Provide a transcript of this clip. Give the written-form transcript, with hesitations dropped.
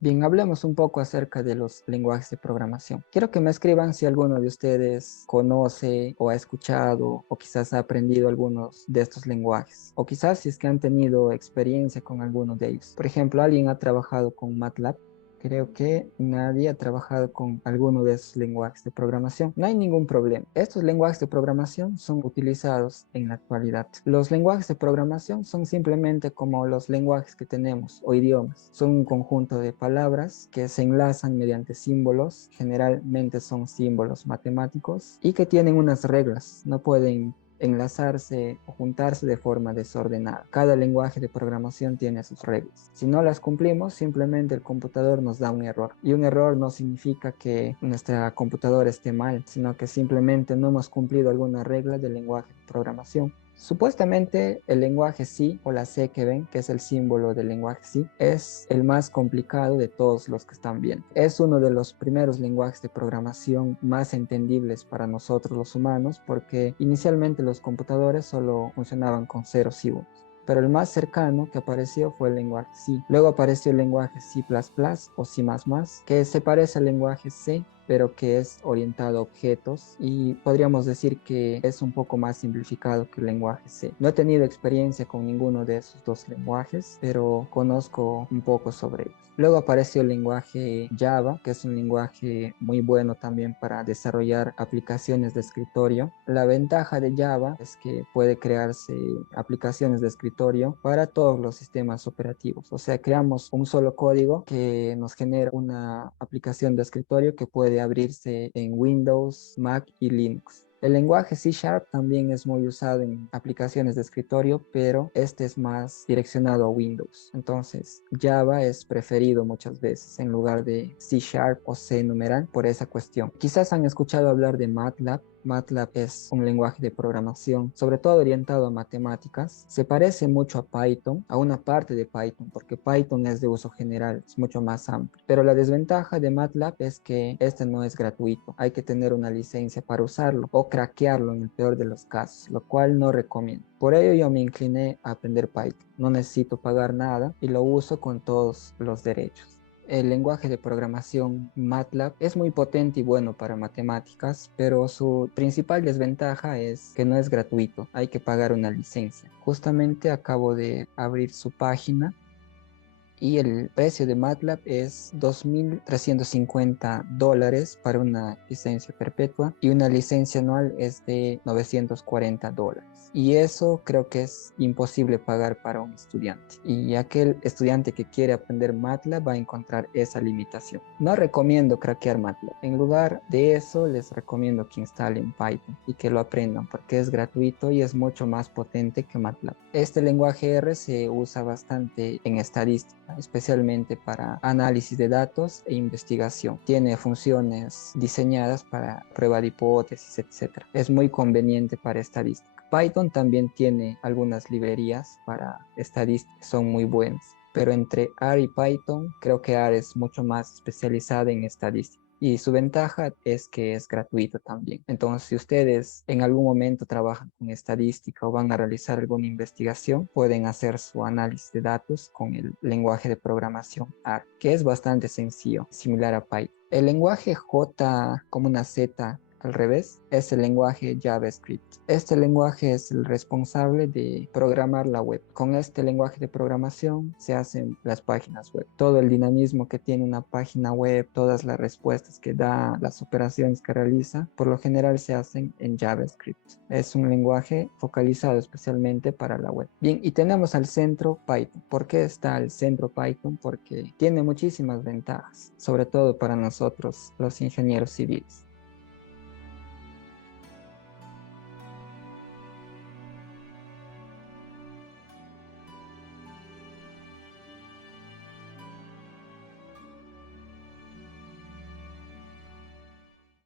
Bien, hablemos un poco acerca de los lenguajes de programación. Quiero que me escriban si alguno de ustedes conoce o ha escuchado o quizás ha aprendido algunos de estos lenguajes. O quizás si es que han tenido experiencia con alguno de ellos. Por ejemplo, alguien ha trabajado con MATLAB. Creo que nadie ha trabajado con alguno de esos lenguajes de programación. No hay ningún problema. Estos lenguajes de programación son utilizados en la actualidad. Los lenguajes de programación son simplemente como los lenguajes que tenemos o idiomas. Son un conjunto de palabras que se enlazan mediante símbolos. Generalmente son símbolos matemáticos y que tienen unas reglas. No pueden enlazarse o juntarse de forma desordenada. Cada lenguaje de programación tiene sus reglas. Si no las cumplimos, simplemente el computador nos da un error. Y un error no significa que nuestra computadora esté mal, sino que simplemente no hemos cumplido alguna regla del lenguaje de programación. Supuestamente el lenguaje C o la C que ven, que es el símbolo del lenguaje C, es el más complicado de todos los que están viendo. Es uno de los primeros lenguajes de programación más entendibles para nosotros los humanos porque inicialmente los computadores solo funcionaban con ceros y unos. Pero el más cercano que apareció fue el lenguaje C. Luego apareció el lenguaje C++ o C++, que se parece al lenguaje C, pero que es orientado a objetos y podríamos decir que es un poco más simplificado que el lenguaje C. No he tenido experiencia con ninguno de esos dos lenguajes, pero conozco un poco sobre ellos. Luego apareció el lenguaje Java, que es un lenguaje muy bueno también para desarrollar aplicaciones de escritorio. La ventaja de Java es que puede crearse aplicaciones de escritorio para todos los sistemas operativos. O sea, creamos un solo código que nos genera una aplicación de escritorio que puede abrirse en Windows, Mac y Linux. El lenguaje C Sharp también es muy usado en aplicaciones de escritorio, pero este es más direccionado a Windows. Entonces, Java es preferido muchas veces en lugar de C Sharp o C numeral por esa cuestión. Quizás han escuchado hablar de MATLAB. MATLAB es un lenguaje de programación, sobre todo orientado a matemáticas. Se parece mucho a Python, a una parte de Python, porque Python es de uso general, es mucho más amplio. Pero la desventaja de MATLAB es que este no es gratuito. Hay que tener una licencia para usarlo o craquearlo en el peor de los casos, lo cual no recomiendo. Por ello yo me incliné a aprender Python. No necesito pagar nada y lo uso con todos los derechos. El lenguaje de programación MATLAB es muy potente y bueno para matemáticas, pero su principal desventaja es que no es gratuito, hay que pagar una licencia. Justamente acabo de abrir su página y el precio de MATLAB es $2.350 para una licencia perpetua y una licencia anual es de $940. Y eso creo que es imposible pagar para un estudiante. Y aquel estudiante que quiere aprender MATLAB va a encontrar esa limitación. No recomiendo craquear MATLAB. En lugar de eso, les recomiendo que instalen Python y que lo aprendan porque es gratuito y es mucho más potente que MATLAB. Este lenguaje R se usa bastante en estadística, especialmente para análisis de datos e investigación. Tiene funciones diseñadas para prueba de hipótesis, etc. Es muy conveniente para estadística. Python también tiene algunas librerías para estadística, son muy buenas. Pero entre R y Python, creo que R es mucho más especializada en estadística. Y su ventaja es que es gratuito también. Entonces, si ustedes en algún momento trabajan con estadística o van a realizar alguna investigación, pueden hacer su análisis de datos con el lenguaje de programación R, que es bastante sencillo, similar a Python. El lenguaje J como una Z al revés, es el lenguaje JavaScript. Este lenguaje es el responsable de programar la web. Con este lenguaje de programación se hacen las páginas web. Todo el dinamismo que tiene una página web, todas las respuestas que da, las operaciones que realiza, por lo general se hacen en JavaScript. Es un lenguaje focalizado especialmente para la web. Bien, y tenemos al centro Python. ¿Por qué está al centro Python? Porque tiene muchísimas ventajas, sobre todo para nosotros, los ingenieros civiles.